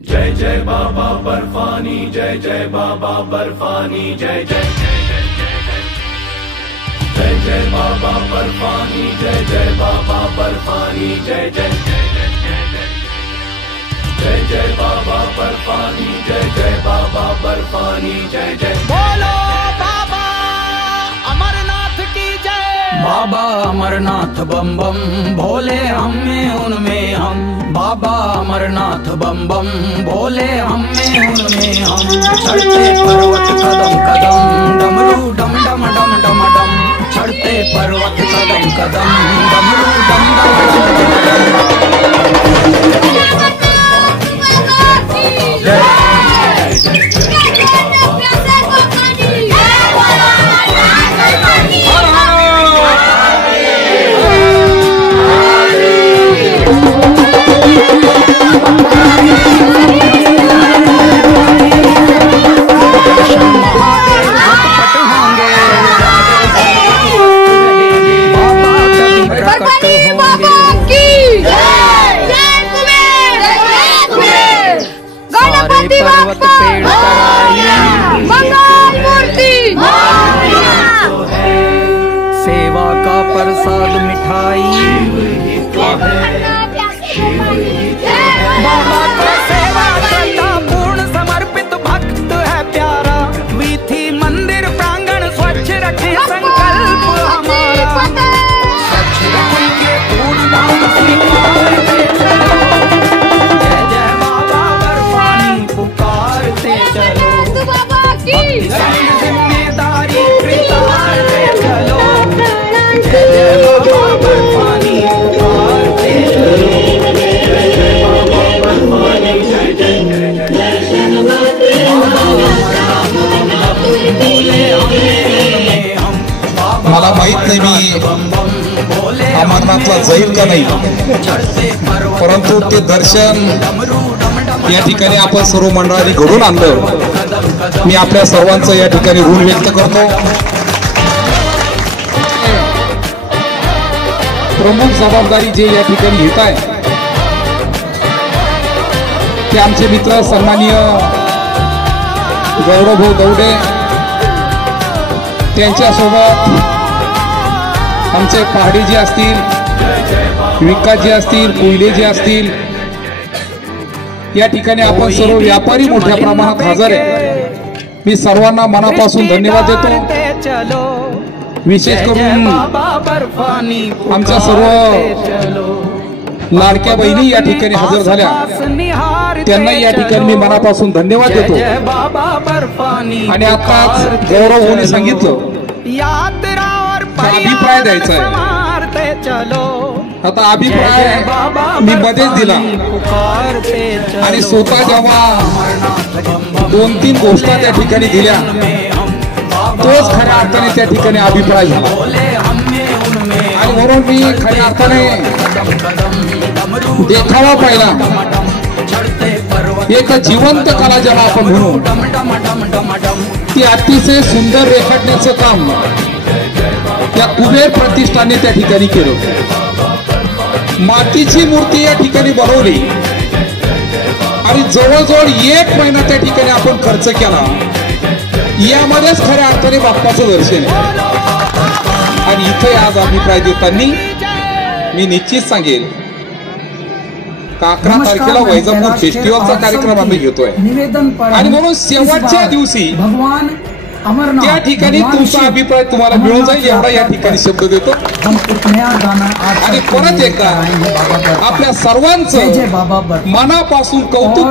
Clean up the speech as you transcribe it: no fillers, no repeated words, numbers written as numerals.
जय जय बाबा बर्फानी, जय जय बाबा बर्फानी, जय जय जय जय बाबा बर्फानी, जय जय बाबा बर्फानी, जय जय जय जय बाबा बर्फानी, जय जय बाबा बर्फानी, जय जय। बोलो बाबा अमरनाथ की जय। बाबा अमरनाथ बम बम, भोले हम में उनमें हम। बाबा अमरनाथ बम बम, भोले हम में उनमें हम। चढ़ते पर्वत कदम कदम, डमरू डम डम डम डम डम। चढ़ते पर्वत कदम कदम, डमरू डम डम डम पर्वत पेड़ मंगल मूर्ति, सेवा का प्रसाद मिठाई। बाबा को सेवा करता पूर्ण समर्पित भक्त है प्यारा। वीथी मंदिर प्रांगण स्वच्छ रखे संकल्प हमारा। स्वच्छ रखेंगे पूर्ण नाम स्वीकार दे चलो। जय जय बाबा बर्फानी पुकारते चलो। जिम्मेदारी स्वीकार दे चलो। जय जय बाबा बर्फानी पुकारते चलो। मला माहित नाही मी अमरनाथला जाईल का नाही, परंतु ते दर्शन या ठिकाणी आपण सर्व मंडळांनी घडून आणलं। मी आपल्या सर्वांचं या ठिकाणी ऋण व्यक्त करतो। प्रमुख जबाबदारी जे या ठिकाणी घेत आहे ते आमचे मित्र सन्माननीय गौरवभाऊ दौडे, त्यांच्यासोबत आमचे पहाडीजी असतील, विकासजी असतील, कोयलेजी असतील, या ठिकाणी आपण सर्व व्यापारी मोठ्या प्रमाणात हजर आहे। मी सर्वांना मनापासून धन्यवाद देतो। विशेष करून आमच्या सर्व लाडक्या बहिणी या ठिकाणी हजर झाल्या, त्यांना या ठिकाणी मी मनापासून धन्यवाद देतो। आणि आताच गौरव होणे सांगितलं अभिप्राय द्यायचा आहे। आता अभिप्राय मी मध्येच दिला आणि स्वतः जेव्हा 2-3 गोष्टी त्या ठिकाणी दिल्या तोच खऱ्या अर्थाने त्या ठिकाणी अभिप्राय झाला। आणि म्हणून मी खऱ्या अर्थाने देखावा पाहिला, एक जिवंत कला ज्याला आपण म्हणू, ती अतिशय सुंदर रेखाटण्याचं काम त्या कुबेर प्रतिष्ठानने त्या ठिकाणी केलं। मातीची मूर्ती या ठिकाणी बनवली आणि जवळजवळ 1 महिना त्या ठिकाणी आपण खर्च केला। यामध्येच खऱ्या अर्थाने बाप्पाचं दर्शन आहे। आणि इथे आज अभिप्राय देताना मी निश्चित सांगेल 11 तारखेला वैजापूर फेस्टिवलचा कार्यक्रम आम्ही घेतोय आणि म्हणून शेवटच्या दिवसी भगवान अमरनाथ त्या ठिकाणी तुमचा अभिप्राय तुम्हाला मिळून जाईल एवढा या ठिकाणी शब्द देतो। आणि परत एकदा आपल्या सर्वांचं मनापासून कौतुक